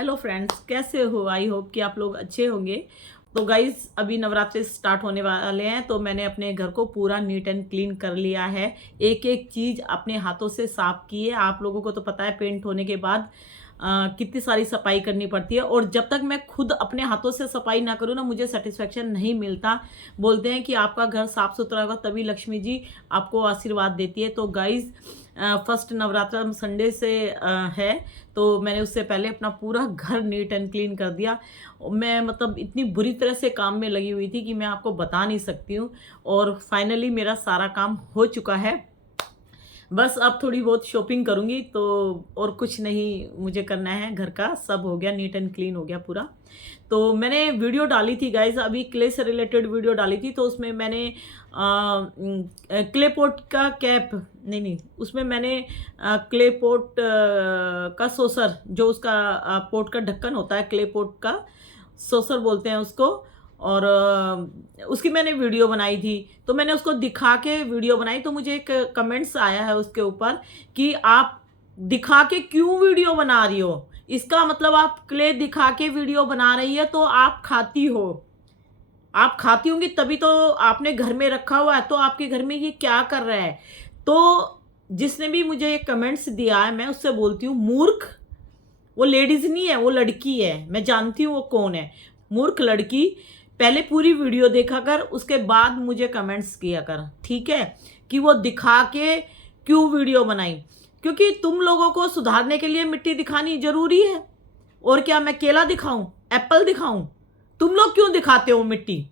Hello friends, कैसे हो? I hope कि आप लोग अच्छे होंगे। तो गाइज, अभी नवरात्रि स्टार्ट होने वाले हैं, तो मैंने अपने घर को पूरा नीट एंड क्लीन कर लिया है। एक एक चीज़ अपने हाथों से साफ की है। आप लोगों को तो पता है, पेंट होने के बाद कितनी सारी सफाई करनी पड़ती है, और जब तक मैं खुद अपने हाथों से सफाई ना करूँ ना, मुझे सेटिस्फेक्शन नहीं मिलता। बोलते हैं कि आपका घर साफ सुथरा होगा तभी लक्ष्मी जी आपको आशीर्वाद देती है। तो गाइज, फर्स्ट नवरात्र संडे से है, तो मैंने उससे पहले अपना पूरा घर नीट एंड क्लीन कर दिया। मैं मतलब इतनी बुरी तरह से काम में लगी हुई थी कि मैं आपको बता नहीं सकती हूँ। और फाइनली मेरा सारा काम हो चुका है। बस अब थोड़ी बहुत शॉपिंग करूँगी, तो और कुछ नहीं मुझे करना है। घर का सब हो गया, नीट एंड क्लीन हो गया पूरा। तो मैंने वीडियो डाली थी गाइज, अभी क्ले से रिलेटेड वीडियो डाली थी। तो उसमें मैंने क्ले पॉट का कैप, नहीं, उसमें मैंने क्ले पॉट का सोसर, जो उसका पॉट का ढक्कन होता है, क्ले पॉट का सोसर बोलते हैं उसको। और उसकी मैंने वीडियो बनाई थी। तो मैंने उसको दिखा के वीडियो बनाई, तो मुझे एक कमेंट्स आया है उसके ऊपर कि आप दिखा के क्यों वीडियो बना रही हो? इसका मतलब आप क्ले दिखा के वीडियो बना रही है, तो आप खाती हो। आप खाती होंगी तभी तो आपने घर में रखा हुआ है। तो आपके घर में ये क्या कर रहा है? तो जिसने भी मुझे ये कमेंट्स दिया है, मैं उससे बोलती हूँ, मूर्ख। वो लेडीज नहीं है, वो लड़की है। मैं जानती हूँ वो कौन है। मूर्ख लड़की, पहले पूरी वीडियो देखा कर, उसके बाद मुझे कमेंट्स किया कर, ठीक है? कि वो दिखा के क्यों वीडियो बनाई। क्योंकि तुम लोगों को सुधारने के लिए मिट्टी दिखानी जरूरी है। और क्या मैं केला दिखाऊं, एप्पल दिखाऊं? तुम लोग क्यों दिखाते हो मिट्टी?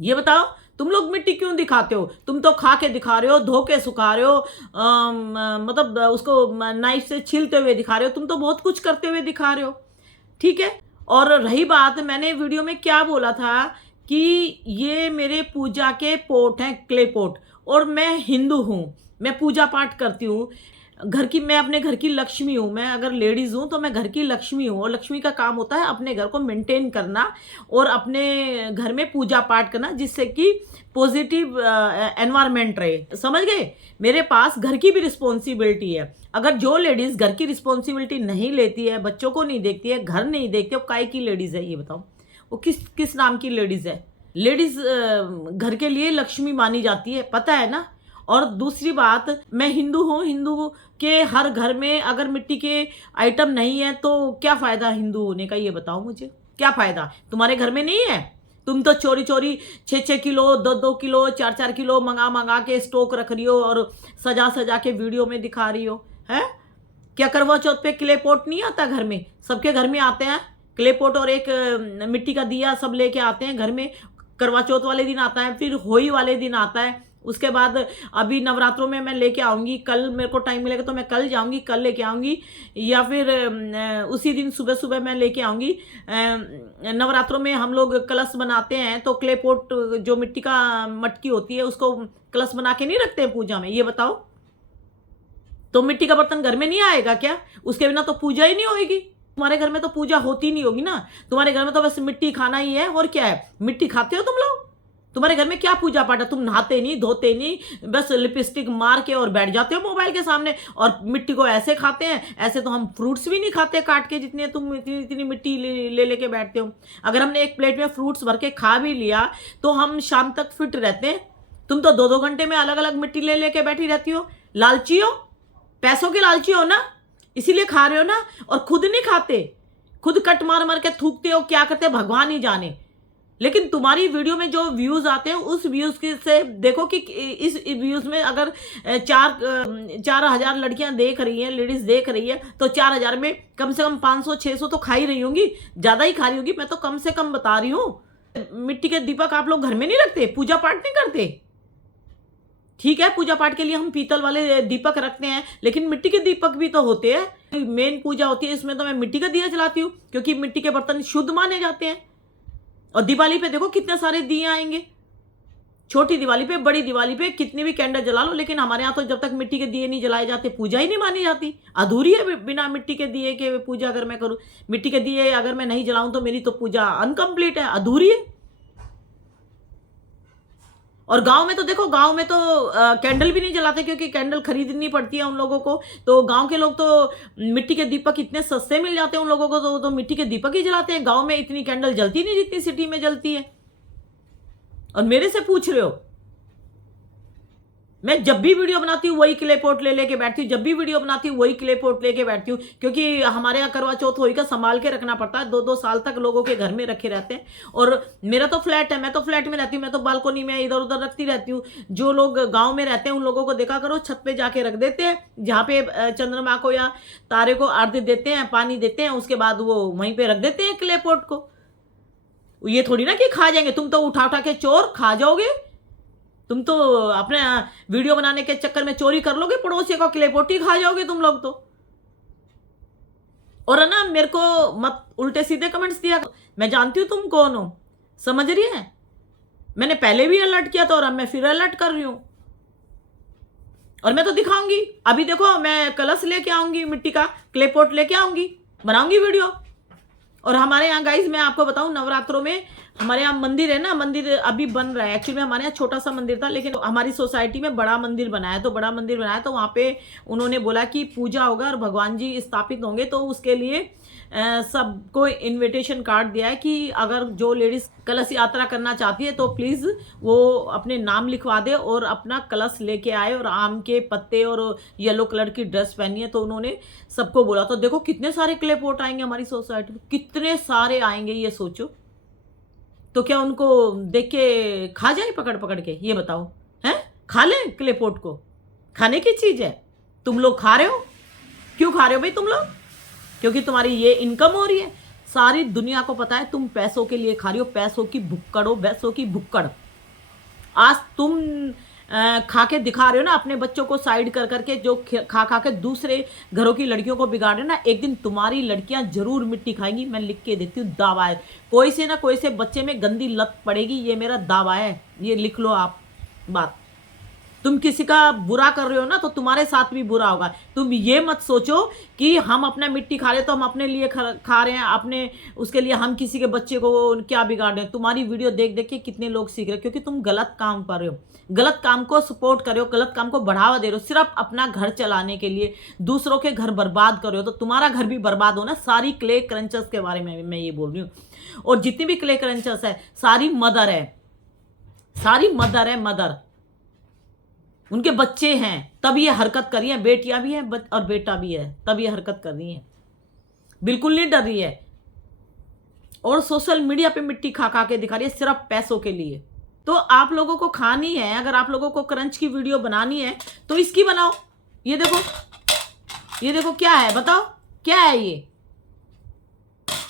ये बताओ, तुम लोग मिट्टी क्यों दिखाते हो? तुम तो खा के दिखा रहे हो, धो के सुखा रहे हो, मतलब उसको नाइफ से छीलते हुए दिखा रहे हो। तुम तो बहुत कुछ करते हुए दिखा रहे हो, ठीक है? और रही बात, मैंने वीडियो में क्या बोला था कि ये मेरे पूजा के पोट हैं, क्ले पोट। और मैं हिंदू हूँ, मैं पूजा पाठ करती हूँ। घर की, मैं अपने घर की लक्ष्मी हूँ। मैं अगर लेडीज हूँ तो मैं घर की लक्ष्मी हूँ, और लक्ष्मी का काम होता है अपने घर को मेंटेन करना और अपने घर में पूजा पाठ करना, जिससे कि पॉजिटिव एनवायरनमेंट रहे। समझ गए? मेरे पास घर की भी रिस्पॉन्सिबिलिटी है। अगर जो लेडीज घर की रिस्पॉन्सिबिलिटी नहीं लेती है, बच्चों को नहीं देखती है, घर नहीं देखती, वो काय की लेडीज है? ये बताओ, वो किस किस नाम की लेडीज है? लेडीज घर के लिए लक्ष्मी मानी जाती है, पता है ना? और दूसरी बात, मैं हिंदू हूँ। हिंदू के हर घर में अगर मिट्टी के आइटम नहीं है, तो क्या फायदा हिंदू होने का? ये बताओ मुझे, क्या फायदा? तुम्हारे घर में नहीं है? तुम तो चोरी चोरी 6-6 किलो, 2-2 किलो, 4-4 किलो मंगा मंगा के स्टॉक रख रही हो, और सजा सजा के वीडियो में दिखा रही हो, है? क्या करवा चौथ पे क्ले पॉट नहीं आता घर में? सबके घर में आते हैं क्ले पॉट, और एक मिट्टी का दिया सब लेके आते हैं घर में। करवा चौथ वाले दिन आता है, फिर होली वाले दिन आता है। उसके बाद अभी नवरात्रों में मैं लेके आऊंगी। कल मेरे को टाइम मिलेगा तो मैं कल जाऊंगी, कल लेके आऊंगी, या फिर उसी दिन सुबह सुबह मैं लेके आऊंगी। नवरात्रों में हम लोग कलश बनाते हैं, तो क्ले पॉट, जो मिट्टी का मटकी होती है, उसको कलश बना के नहीं रखते हैं पूजा में? ये बताओ, तो मिट्टी का बर्तन घर में नहीं आएगा क्या? उसके बिना तो पूजा ही नहीं होगी। तुम्हारे घर में तो पूजा होती नहीं होगी ना। तुम्हारे घर में तो बस मिट्टी खाना ही है, और क्या है? मिट्टी खाते हो तुम लोग? तुम्हारे घर में क्या पूजा पाठ है? तुम नहाते नहीं, धोते नहीं, बस लिपस्टिक मार के और बैठ जाते हो मोबाइल के सामने, और मिट्टी को ऐसे खाते हैं। ऐसे तो हम फ्रूट्स भी नहीं खाते काट के, जितने तुम इतनी इतनी मिट्टी ले लेके बैठते हो। अगर हमने एक प्लेट में फ्रूट्स भर के खा भी लिया, तो हम शाम तक फिट रहते हैं। तुम तो 2-2 घंटे में अलग अलग मिट्टी ले लेके बैठी रहती हो। लालची हो, पैसों के लालची हो ना, इसीलिए खा रहे हो ना। और खुद नहीं खाते, खुद कट मार मार के थूकते हो, क्या करते हो भगवान ही जाने। लेकिन तुम्हारी वीडियो में जो व्यूज आते हैं, उस व्यूज के से देखो कि इस व्यूज में अगर 4,000 लड़कियां देख रही हैं, लेडीज देख रही है, तो 4,000 में कम से कम 500-600 तो खा ही रही होंगी, ज्यादा ही खा रही होगी। मैं तो कम से कम बता रही हूँ। मिट्टी के दीपक आप लोग घर में नहीं रखते? पूजा पाठ नहीं करते? ठीक है, पूजा पाठ के लिए हम पीतल वाले दीपक रखते हैं, लेकिन मिट्टी के दीपक भी तो होते हैं। मेन पूजा होती है, इसमें तो मैं मिट्टी का दिया जलाती हूँ, क्योंकि मिट्टी के बर्तन शुद्ध माने जाते हैं। और दिवाली पे देखो कितने सारे दिए आएंगे। छोटी दिवाली पे, बड़ी दिवाली पे कितनी भी कैंडल जला लो, लेकिन हमारे यहाँ तो जब तक मिट्टी के दिए नहीं जलाए जाते, पूजा ही नहीं मानी जाती। अधूरी है बिना मिट्टी के दिए के पूजा। अगर मैं करूँ, मिट्टी के दिए अगर मैं नहीं जलाऊं, तो मेरी तो पूजा अनकंप्लीट है, अधूरी है। और गांव में तो देखो, गांव में तो कैंडल भी नहीं जलाते, क्योंकि कैंडल खरीदनी पड़ती है उन लोगों को। तो गांव के लोग तो मिट्टी के दीपक इतने सस्ते मिल जाते हैं उन लोगों को, तो मिट्टी के दीपक ही जलाते हैं। गांव में इतनी कैंडल जलती नहीं जितनी सिटी में जलती है। और मेरे से पूछ रहे हो, मैं जब भी वीडियो बनाती हूँ वही क्ले पॉट ले लेके बैठती हूँ, जब भी वीडियो बनाती हूँ वही क्ले पॉट लेके बैठती हूँ, क्योंकि हमारे यहाँ करवा चौथ होली का संभाल के रखना पड़ता है। 2-2 साल तक लोगों के घर में रखे रहते हैं। और मेरा तो फ्लैट है, मैं तो फ्लैट में रहती हूँ, मैं तो बालकोनी में इधर उधर रखती रहती हूँ। जो लोग गाँव में रहते हैं उन लोगों को देखा करो, छत पे जाके रख देते हैं, जहाँ पे चंद्रमा को या तारे को आरती देते हैं, पानी देते हैं, उसके बाद वो वहीं पे रख देते हैं क्ले पॉट को। ये थोड़ी ना कि खा जाएंगे, तुम तो उठा उठा के चोर खा जाओगे। तुम तो अपने वीडियो बनाने के चक्कर में चोरी कर लोगे, पड़ोसी को क्ले पॉट ही खा जाओगे तुम लोग तो। और है ना, मेरे को मत उल्टे सीधे कमेंट्स दिया। मैं जानती हूं तुम कौन हो, समझ रही है। मैंने पहले भी अलर्ट किया था और अब मैं फिर अलर्ट कर रही हूं। और मैं तो दिखाऊंगी, अभी देखो मैं कलश लेके आऊंगी, मिट्टी का क्ले पॉट लेके आऊंगी, बनाऊंगी वीडियो। और हमारे यहाँ गाइस मैं आपको बताऊं, नवरात्रों में हमारे यहाँ मंदिर है ना, मंदिर अभी बन रहा है। एक्चुअली में हमारे यहाँ छोटा सा मंदिर था, लेकिन हमारी सोसाइटी में बड़ा मंदिर बनाया, तो बड़ा मंदिर बनाया तो वहाँ पे उन्होंने बोला कि पूजा होगा और भगवान जी स्थापित होंगे। तो उसके लिए सबको इनविटेशन कार्ड दिया है कि अगर जो लेडीज कलश यात्रा करना चाहती है तो प्लीज़ वो अपने नाम लिखवा दे और अपना कलश लेके आए, और आम के पत्ते और येलो कलर की ड्रेस पहनी है। तो उन्होंने सबको बोला। तो देखो कितने सारे क्ले पॉट आएंगे हमारी सोसाइटी में, कितने सारे आएंगे, ये सोचो। तो क्या उनको देख के खा जाए पकड़ पकड़ के, ये बताओ, हैं? खा लें क्ले पॉट को? खाने की चीज़ है, तुम लोग खा रहे हो। क्यों खा रहे हो भाई तुम लोग? क्योंकि तुम्हारी ये इनकम हो रही है। सारी दुनिया को पता है तुम पैसों के लिए खा रही हो, पैसों की भुक्कड़ हो, पैसों की भुक्कड़। आज तुम खा के दिखा रहे हो ना अपने बच्चों को साइड कर करके, जो खा खा के दूसरे घरों की लड़कियों को बिगाड़ रहे हो ना, एक दिन तुम्हारी लड़कियां जरूर मिट्टी खाएंगी। मैं लिख के देती हूँ, दावा है। कोई से ना कोई से बच्चे में गंदी लत पड़ेगी, ये मेरा दावा है, ये लिख लो आप बात। तुम किसी का बुरा कर रहे हो ना, तो तुम्हारे साथ भी बुरा होगा। तुम ये मत सोचो कि हम अपना मिट्टी खा रहे तो हम अपने लिए खा रहे हैं, अपने उसके लिए हम किसी के बच्चे को क्या बिगाड़ रहे हैं। तुम्हारी वीडियो देख देख के कितने लोग सीख रहे हैं, क्योंकि तुम गलत काम कर रहे हो, गलत काम को सपोर्ट कर रहे हो, गलत काम को बढ़ावा दे रहे हो, सिर्फ अपना घर चलाने के लिए दूसरों के घर बर्बाद कर रहे हो। तो तुम्हारा घर भी बर्बाद हो ना। सारी क्ले क्रंचर्स के बारे में मैं ये बोल रही हूँ। और जितनी भी क्ले क्रंचर्स है सारी मदर है, सारी मदर है, मदर। उनके बच्चे हैं तब ये हरकत कर रही है, बेटियां भी हैं और बेटा भी है, तब ये हरकत कर रही है, बिल्कुल नहीं डर रही है। और सोशल मीडिया पे मिट्टी खा खा के दिखा रही है सिर्फ पैसों के लिए। तो आप लोगों को खानी है, अगर आप लोगों को क्रंच की वीडियो बनानी है तो इसकी बनाओ। ये देखो, ये देखो क्या है, बताओ क्या है ये?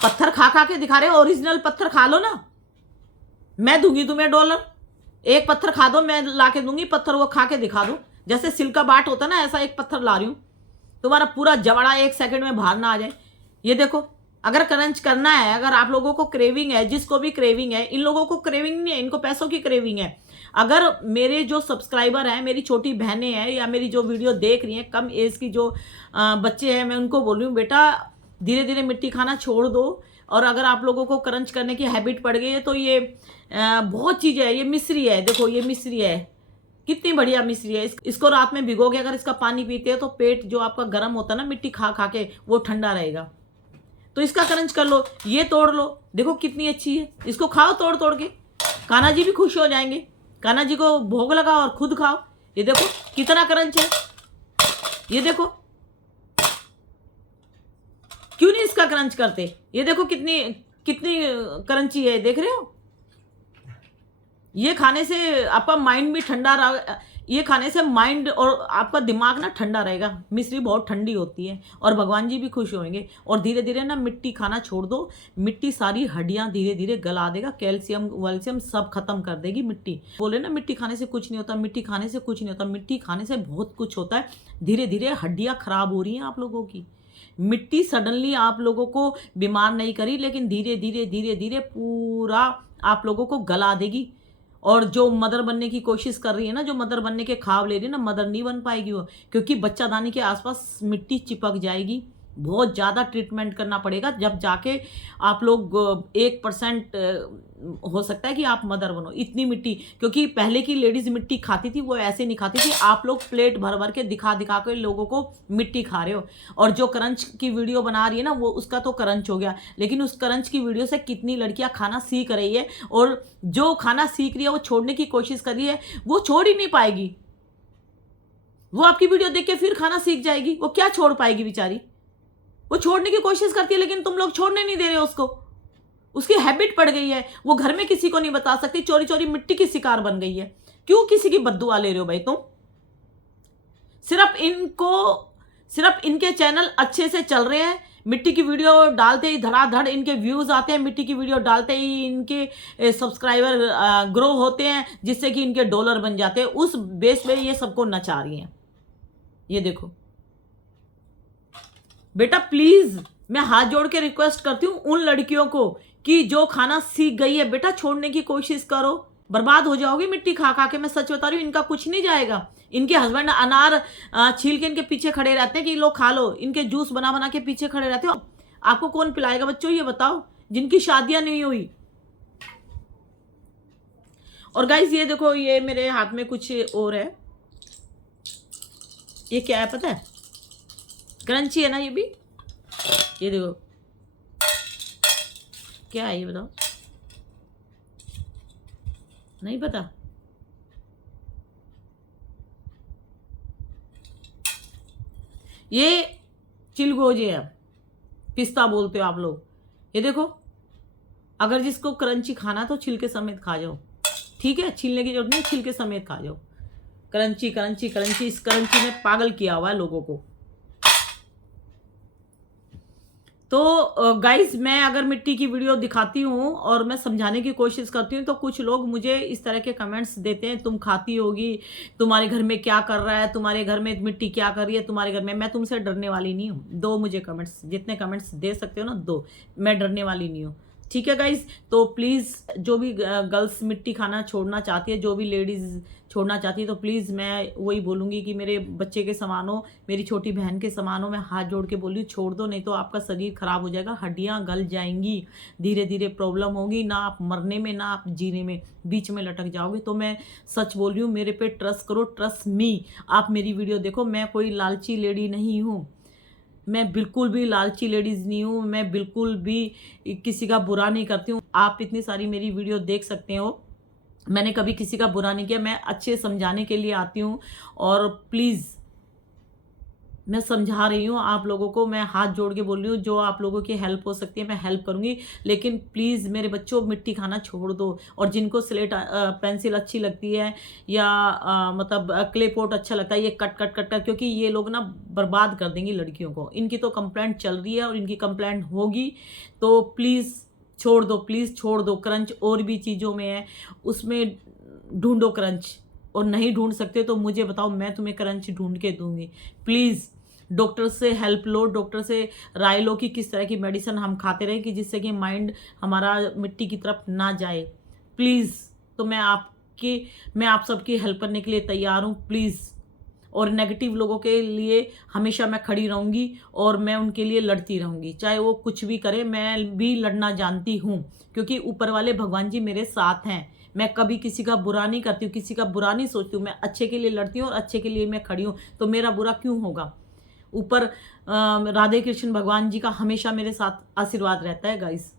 पत्थर खा खा के दिखा रहे हो। ओरिजिनल पत्थर खा लो ना, मैं दूंगी तुम्हें $1। एक पत्थर खा दो, मैं ला के दूंगी पत्थर, वो खा के दिखा दो। जैसे सिल्का बाट होता ना, ऐसा एक पत्थर ला रही हूं, तुम्हारा पूरा जवड़ा 1 सेकंड में बाहर ना आ जाए। ये देखो, अगर क्रंच करना है, अगर आप लोगों को क्रेविंग है, जिसको भी क्रेविंग है, इन लोगों को क्रेविंग नहीं है, इनको पैसों की क्रेविंग है। अगर मेरे जो सब्सक्राइबर हैं, मेरी छोटी बहनें हैं, या मेरी जो वीडियो देख रही हैं, कम एज की जो बच्चे हैं, मैं उनको बोल रही हूँ, बेटा धीरे धीरे मिट्टी खाना छोड़ दो। और अगर आप लोगों को क्रंच करने की हैबिट पड़ गई है तो ये बहुत चीज़ है। ये मिश्री है, देखो ये मिश्री है, कितनी बढ़िया मिश्री है। इसको रात में भिगो के अगर इसका पानी पीते हो तो पेट जो आपका गर्म होता है ना मिट्टी खा खा के, वो ठंडा रहेगा। तो इसका क्रंच कर लो, ये तोड़ लो, देखो कितनी अच्छी है। इसको खाओ तोड़ तोड़ के, कान्हा जी भी खुश हो जाएंगे। कान्हा जी को भोग लगाओ और खुद खाओ। ये देखो कितना क्रंच है, ये देखो। क्यों नहीं इसका क्रंच करते? ये देखो कितनी कितनी क्रंची है, देख रहे हो? ये खाने से आपका माइंड भी ठंडा रहा, ये खाने से माइंड और आपका दिमाग ना ठंडा रहेगा। मिश्री बहुत ठंडी होती है और भगवान जी भी खुश होंगे। और धीरे धीरे ना मिट्टी खाना छोड़ दो, मिट्टी सारी हड्डियां धीरे धीरे गला देगा, कैल्शियम वैल्शियम सब खत्म कर देगी मिट्टी। बोले ना मिट्टी खाने से कुछ नहीं होता, मिट्टी खाने से कुछ नहीं होता, मिट्टी खाने से बहुत कुछ होता है। धीरे धीरे हड्डियां खराब हो रही हैं आप लोगों की। मिट्टी सडनली आप लोगों को बीमार नहीं करी, लेकिन धीरे धीरे धीरे धीरे पूरा आप लोगों को गला देगी। और जो मदर बनने की कोशिश कर रही है ना, जो मदर बनने के ख्वाब ले रही है ना, मदर नहीं बन पाएगी वो, क्योंकि बच्चादानी के आसपास मिट्टी चिपक जाएगी, बहुत ज़्यादा ट्रीटमेंट करना पड़ेगा, जब जाके आप लोग 1% हो सकता है कि आप मदर बनो। इतनी मिट्टी, क्योंकि पहले की लेडीज मिट्टी खाती थी, वो ऐसे नहीं खाती थी। आप लोग प्लेट भर भर के दिखा दिखा के लोगों को मिट्टी खा रहे हो। और जो क्रंच की वीडियो बना रही है ना, वो उसका तो क्रंच हो गया, लेकिन उस क्रंच की वीडियो से कितनी लड़कियां खाना सीख रही है, और जो खाना सीख रही है वो छोड़ने की कोशिश कर रही है, वो छोड़ ही नहीं पाएगी। वो आपकी वीडियो देख के फिर खाना सीख जाएगी, वो क्या छोड़ पाएगी बेचारी। वो छोड़ने की कोशिश करती है, लेकिन तुम लोग छोड़ने नहीं दे रहे हो उसको। उसकी हैबिट पड़ गई है, वो घर में किसी को नहीं बता सकती, चोरी चोरी मिट्टी की शिकार बन गई है। क्यों किसी की बद्दुआ ले रहे हो भाई तुम? सिर्फ इनके चैनल अच्छे से चल रहे हैं, मिट्टी की वीडियो डालते ही धड़ाधड़ इनके व्यूज आते हैं, मिट्टी की वीडियो डालते ही इनके सब्सक्राइबर ग्रो होते हैं, जिससे कि इनके डॉलर बन जाते हैं। उस बेस पे ये सबको नचा रही हैं। ये देखो बेटा, प्लीज मैं हाथ जोड़ के रिक्वेस्ट करती हूँ उन लड़कियों को कि जो खाना सीख गई है, बेटा छोड़ने की कोशिश करो। बर्बाद हो जाओगे मिट्टी खा खा के, मैं सच बता रही हूँ। इनका कुछ नहीं जाएगा। इनके हस्बैंड अनार छील के इनके पीछे खड़े रहते हैं कि लो खा लो, इनके जूस बना बना के पीछे खड़े रहते हो। आपको कौन पिलाएगा बच्चों, ये बताओ, जिनकी शादियां नहीं हुई। और गाइज ये देखो, ये मेरे हाथ में कुछ और है। ये क्या है पता है? क्रंची है ना ये भी। ये देखो क्या है, ये बताओ। नहीं पता? ये चिलगोजे है, पिस्ता बोलते हो आप लोग। ये देखो, अगर जिसको क्रंची खाना तो छिलके समेत खा जाओ, ठीक है? छीलने की जरूरत नहीं, छिलके समेत खा जाओ। क्रंची क्रंची क्रंची, इस क्रंची ने पागल किया हुआ है लोगों को। तो गाइस, मैं अगर मिट्टी की वीडियो दिखाती हूँ और मैं समझाने की कोशिश करती हूँ, तो कुछ लोग मुझे इस तरह के कमेंट्स देते हैं, तुम खाती होगी, तुम्हारे घर में क्या कर रहा है, तुम्हारे घर में मिट्टी क्या कर रही है तुम्हारे घर में। मैं तुमसे डरने वाली नहीं हूँ। दो मुझे कमेंट्स, जितने कमेंट्स दे सकते हो ना दो, मैं डरने वाली नहीं हूँ। ठीक है गाइज, तो प्लीज़ जो भी गर्ल्स मिट्टी खाना छोड़ना चाहती है, जो भी लेडीज़ छोड़ना चाहती है, तो प्लीज़ मैं वही बोलूँगी कि मेरे बच्चे के समान हो, मेरी छोटी बहन के समान हो। मैं हाथ जोड़ के बोल रही हूँ, छोड़ दो, नहीं तो आपका शरीर खराब हो जाएगा, हड्डियाँ गल जाएंगी, धीरे धीरे प्रॉब्लम होगी, ना आप मरने में ना आप जीने में, बीच में लटक जाओगे। तो मैं सच बोल रही हूँ, मेरे पे ट्रस्ट करो, ट्रस्ट मी। आप मेरी वीडियो देखो, मैं कोई लालची लेडी नहीं हूँ, मैं बिल्कुल भी लालची लेडीज़ नहीं हूँ, मैं बिल्कुल भी किसी का बुरा नहीं करती हूँ। आप इतनी सारी मेरी वीडियो देख सकते हो, मैंने कभी किसी का बुरा नहीं किया। मैं अच्छे समझाने के लिए आती हूँ, और प्लीज़ मैं समझा रही हूँ आप लोगों को, मैं हाथ जोड़ के बोल रही हूँ, जो आप लोगों की हेल्प हो सकती है मैं हेल्प करूँगी। लेकिन प्लीज़ मेरे बच्चों, मिट्टी खाना छोड़ दो। और जिनको स्लेट पेंसिल अच्छी लगती है, या मतलब क्ले पॉट अच्छा लगता है, ये कट कट कट कर, क्योंकि ये लोग ना बर्बाद कर देंगी लड़कियों को। इनकी तो कंप्लेंट चल रही है और इनकी कंप्लेंट होगी, तो प्लीज़ छोड़ दो, प्लीज़ छोड़ दो। क्रंच और भी चीज़ों में है, उसमें ढूंढो क्रंच, और नहीं ढूंढ सकते तो मुझे बताओ, मैं तुम्हें क्रंच ढूंढ के दूंगी। प्लीज़ डॉक्टर से हेल्प लो, डॉक्टर से राय लो कि किस तरह की मेडिसिन हम खाते रहें कि जिससे कि माइंड हमारा मिट्टी की तरफ ना जाए। प्लीज़, तो मैं आप सबकी हेल्प करने के लिए तैयार हूँ, प्लीज़। और नेगेटिव लोगों के लिए हमेशा मैं खड़ी रहूँगी, और मैं उनके लिए लड़ती रहूँगी, चाहे वो कुछ भी करे, मैं भी लड़ना जानती हूँ, क्योंकि ऊपर वाले भगवान जी मेरे साथ हैं। मैं कभी किसी का बुरा नहीं करती हूँ, किसी का बुरा नहीं सोचती हूँ, मैं अच्छे के लिए लड़ती हूँ और अच्छे के लिए मैं खड़ी हूँ, तो मेरा बुरा क्यों होगा? ऊपर राधे कृष्ण भगवान जी का हमेशा मेरे साथ आशीर्वाद रहता है गाइस।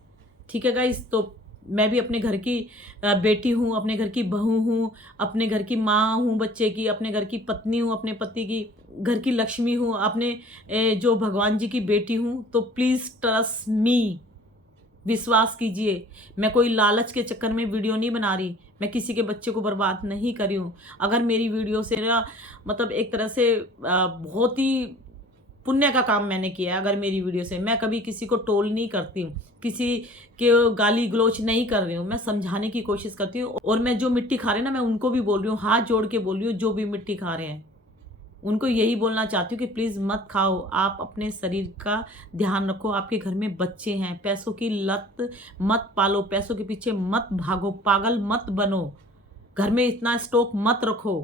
ठीक है गाइस, तो मैं भी अपने घर की बेटी हूँ, अपने घर की बहू हूँ, अपने घर की माँ हूँ बच्चे की, अपने घर की पत्नी हूँ, अपने पति की घर की लक्ष्मी हूँ, अपने जो भगवान जी की बेटी हूँ। तो प्लीज़ ट्रस्ट मी, विश्वास कीजिए। मैं कोई लालच के चक्कर में वीडियो नहीं बना रही, मैं किसी के बच्चे को बर्बाद नहीं कर रही हूँ। अगर मेरी वीडियो से ना, मतलब एक तरह से बहुत ही पुण्य का काम मैंने किया है। अगर मेरी वीडियो से, मैं कभी किसी को टोल नहीं करती हूँ, किसी के गाली गलोच नहीं कर रही हूँ, मैं समझाने की कोशिश करती हूँ। और मैं जो मिट्टी खा रहे हैं ना, मैं उनको भी बोल रही हूँ, हाथ जोड़ के बोल रही हूँ, जो भी मिट्टी खा रहे हैं उनको यही बोलना चाहती हूँ कि प्लीज़ मत खाओ, आप अपने शरीर का ध्यान रखो। आपके घर में बच्चे हैं, पैसों की लत मत पालो, पैसों के पीछे मत भागो, पागल मत बनो, घर में इतना स्टॉक मत रखो।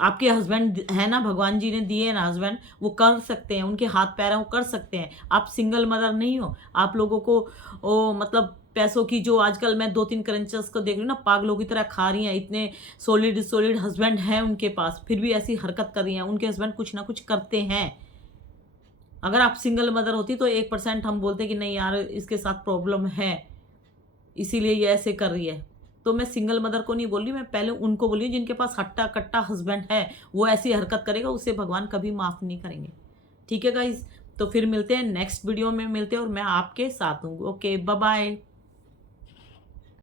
आपके हस्बैंड है ना, भगवान जी ने दिए हैं ना हस्बैंड, वो कर सकते हैं, उनके हाथ पैर हैं, वो कर सकते हैं। आप सिंगल मदर नहीं हो। आप लोगों को मतलब पैसों की, जो आजकल मैं 2-3 क्रंचर्स को देख रही हूँ ना, पागलों की तरह खा रही हैं। इतने सॉलिड सॉलिड हस्बैंड हैं उनके पास, फिर भी ऐसी हरकत कर रही हैं। उनके हस्बैंड कुछ ना कुछ करते हैं। अगर आप सिंगल मदर होती तो 1% हम बोलते कि नहीं यार, इसके साथ प्रॉब्लम है, इसीलिए ये ऐसे कर रही है। तो मैं सिंगल मदर को नहीं बोल रही, मैं पहले उनको बोल रही हूँ जिनके पास हट्टा-कट्टा हस्बैंड है, वो ऐसी हरकत करेगा, उसे भगवान कभी माफ़ नहीं करेंगे। ठीक है गाइज़? तो फिर मिलते हैं नेक्स्ट वीडियो में, मिलते हैं और मैं आपके साथ हूँ। Okay, bye-bye.